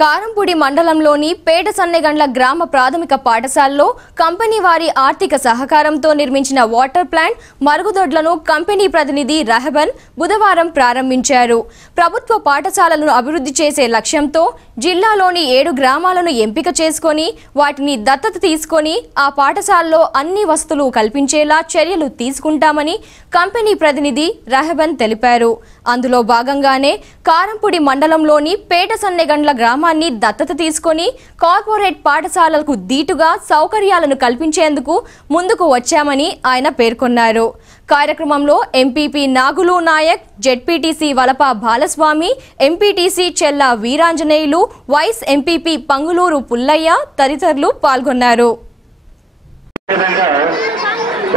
కారంపూడి మండలంలోని పేట సన్నెగండ్ల గ్రామ ప్రాథమిక పాఠశాలలో కంపెనీ వారి ఆర్థిక సహకారంతో నిర్మించిన వాటర్ ప్లాంట్ మరుగుదొడ్లను కంపెనీ ప్రతినిధి రహబన్ బుధవారం ప్రారంభించారు. ప్రభుత్వ పాఠశాలలను అభివృద్ధి చేసే లక్ష్యంతో జిల్లాలోని ఏడు గ్రామాలను ఎంపిక చేసుకొని వాటిని దత్తత తీసుకొని ఆ పాఠశాలలో అన్ని వసతులు కల్పించేలా చర్యలు తీసుకుంటామని కంపెనీ ప్రతినిధి రహబన్ తెలిపారు. అందులో భాగంగానే కారంపూడి మండలంలోని పేట సన్నెగండ్ల గ్రామ గ్రామాన్ని దత్తత తీసుకొని కార్పొరేట్ పాఠశాలలకు దీటుగా సౌకర్యాలను కల్పించేందుకు ముందుకు వచ్చామని ఆయన పేర్కొన్నారు. కార్యక్రమంలో MPP Nagulu Nayak ZPTC Valapa Balaswamy MPTC Chella Veeranjaneyulu vice MPP Panguluru Pullaiah తదితరులు పాల్గొన్నారు.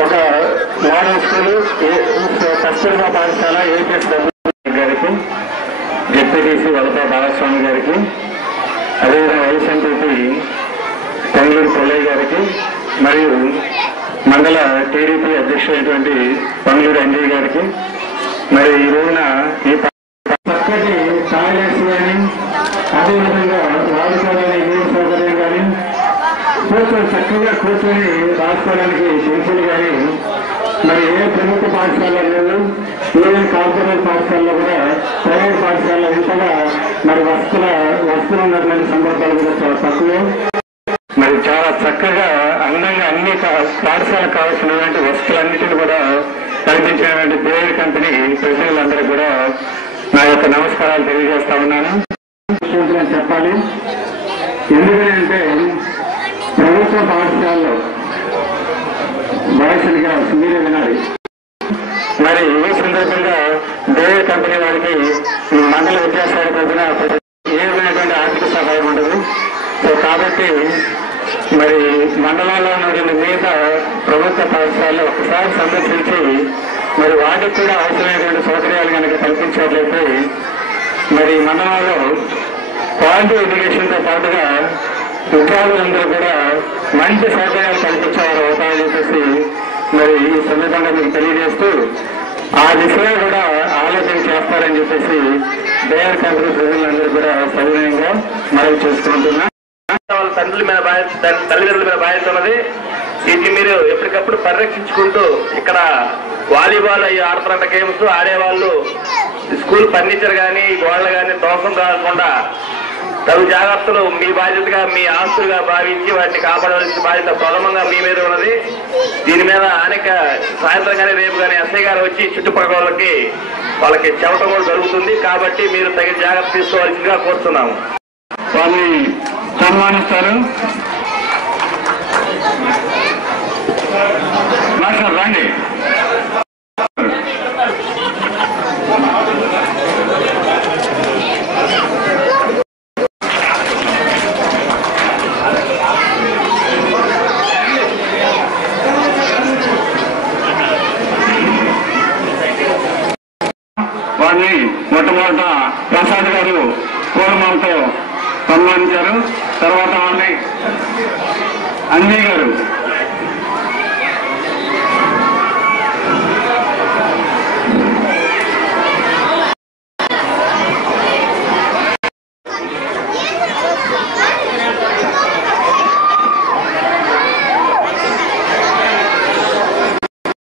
ఒక మోడల్ స్కూల్ కస్తూర్బా పాఠశాల ఏపీఎస్ గారికి జెడ్పీటీసీ వలప బాలస్వామి గారికి అదేవిధంగా వైస్ ఎంపీపీ పొంగూరు కొల్లయ్య గారికి మరియు మండల టీడీపీ అధ్యక్షుడైనటువంటి పొంగూరు అంజయ్ గారికి. మరి ఈ రోజున ఈ ప- టాయిలెట్స్ కానీ అదేవిధంగా వాడుకోవాలని నీరు సౌకర్యం కానీ కూర్చొని చక్కగా కూర్చొని రాసుకోవడానికి పెన్సిల్ కానీ మరి ఏ ప్రభుత్వ పాఠశాలలో లేదు ఏ కార్పొరేట్ పాఠశాలలో కూడా ప్రైవేట్ పాఠశాలలో ఇంతగా మరి వస్తుల వస్తువులు ఉన్నటువంటి సందర్భాలు కూడా చాలా తక్కువ. మరి చాలా చక్కగా అందంగా అన్ని పాఠశాల పాఠశాలకు కావాల్సినటువంటి వస్తువులన్నింటినీ కూడా కల్పించినటువంటి పేరు కంపెనీ ప్రజలందరూ కూడా నా యొక్క నమస్కారాలు తెలియజేస్తా ఉన్నాను. చెప్పాలి. చెప్పాలి ఎందుకంటే ప్రభుత్వ పాఠశాలలో వయసులుగా మీరే వినాలి మరి ఈ సందర్భంగా దేవ కంపెనీ వారికి మండల విద్యాశాఖ తరఫున ఏ విధమైనటువంటి ఆర్థిక సహాయం ఉండదు. సో కాబట్టి మరి మండలాల్లో ఉన్నటువంటి మిగతా ప్రభుత్వ పాఠశాలలో ఒకసారి సందర్శించి మరి వాటికి కూడా అవసరమైనటువంటి సౌకర్యాలు కనుక కల్పించినట్లయితే మరి మండలంలో క్వాలిటీ ఎడ్యుకేషన్తో పాటుగా విద్యార్థులందరూ కూడా మంచి సౌకర్యాలు కల్పించాలని అవుతాయని చెప్పేసి మరి ఈ సందర్భంగా మీకు తెలియజేస్తూ ఆ దిశగా కూడా ఆలోచన చేస్తారని చెప్పేసి డేర్ కంపెనీ ప్రజలందరూ కూడా సవినయంగా మనవి చేసుకుంటున్నా. వాళ్ళ తండ్రుల మీద బాధ్యత తల్లిదండ్రుల మీద బాధ్యత ఉన్నది. వీటిని మీరు ఎప్పటికప్పుడు పరిరక్షించుకుంటూ ఇక్కడ వాలీబాల్ అవి ఆడుతున్న గేమ్స్ ఆడేవాళ్ళు స్కూల్ ఫర్నిచర్ కానీ గోడలు కానీ దోషం కాకుండా తగు జాగ్రత్తలు మీ బాధ్యతగా మీ ఆస్తులుగా భావించి వాటిని కాపాడవలసిన బాధ్యత ప్రథమంగా మీ మీద ఉన్నది. దీని మీద అనేక సాయంత్రం కానీ రేపు కానీ ఎస్ఐ గారు వచ్చి చుట్టుపక్కల వాళ్ళకి వాళ్ళకి చెప్పడం కూడా జరుగుతుంది. కాబట్టి మీరు తగిన జాగ్రత్త తీసుకోవాల్సిందిగా కోరుతున్నాము. వాళ్ళని సన్మానిస్తారు. రండి. వారిని మొట్టమొదట ప్రసాద్ గారు పూర్వంతో సన్మానించారు. తర్వాత వారిని అన్వీ గారు